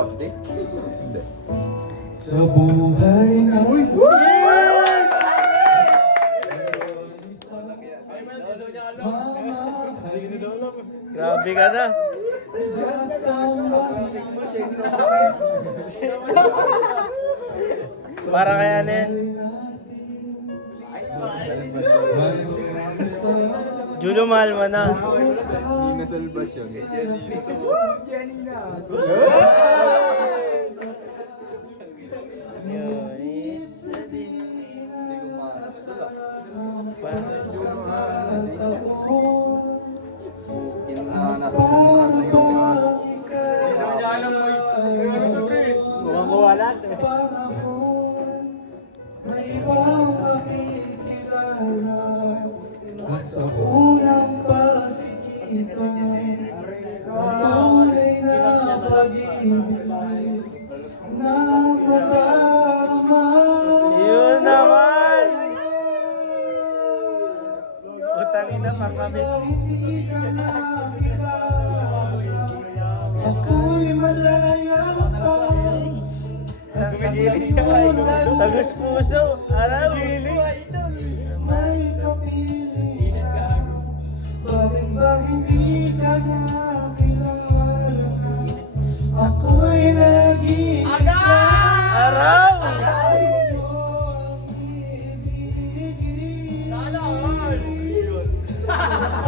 update? Hindi. Sa buhay na... Uy! Yes! Grabe ka na. Para kaya ano yan? Julo, mahal mo na. Hindi na salvation. It's a day. May ibang makikilala at sa unang pagkikita tunay na pag-ibig na madarama. Yun naman! Utangin na pang kami. Hindi ka nakilala, ako'y malaya pa. Tagus puso, araw. May kapili, bakit ba hindi ka nakilala? Ako'y nag-iisa. Araw!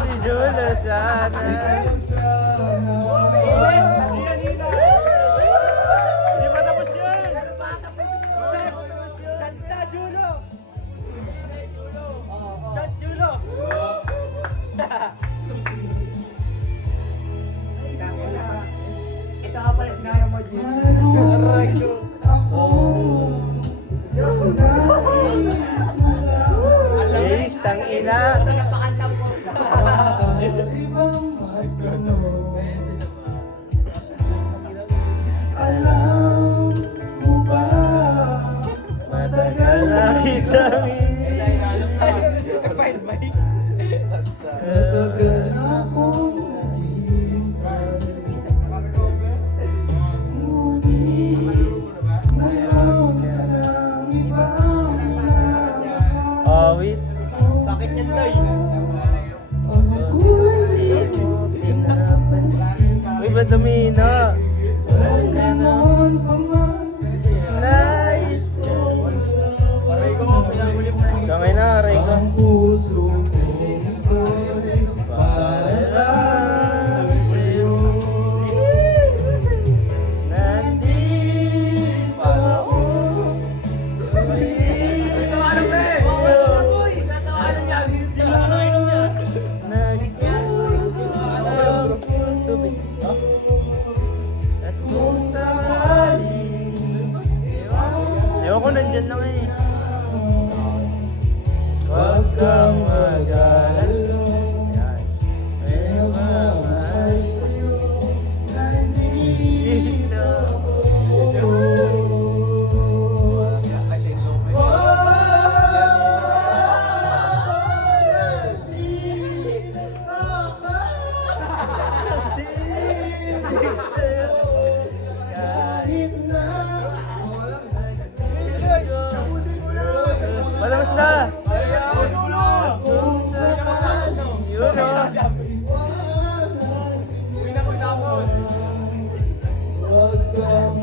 Si Julo sana. Di ba tapos yun? Santa Julo! Sant Julo! Ito nga pala sinara mo, Jim. Aray ko. Ako. Nais mo lang. Yes, tang ina. Napakanta mo. Di ba magtanong? Alam mo ba? Matagal na kitang Matagal na akong nag-iisip. Ngunit mayroon ka ng ibang hinahanap. awit. Sakit niyan, Tay. Pag ako'y Pinapansin. Uy, ba't lumina? wala naman pa man. Nice. Aray ko, pinaguli mo lang. Kamay na, aray ko. Ang puso ko'y para lang sa'yo. Nandito pa ako. Ano ba eh? Apoy! Natawanan niya. Nagkakaroon ng tubig. At kung sakali, ewan ko, nandyan lang eh. Huwag kang mag-alala. Yan. May mamahal sa'yo. Nandito ako. Kahit na malamas na! Kung sakali, yun o. Uwi na pagtapos. Huwag kang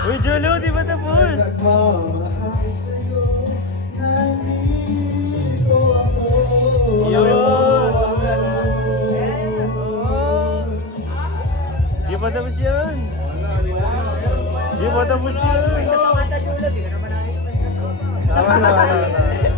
Uy, Jolo, di ba tapos? nagmamahal sa'yo. Nandito ako. Yun! Di ba tapos yun? Di ba tapos yun? Sa Julo, di ka naman nakikita. Tama na, tama na.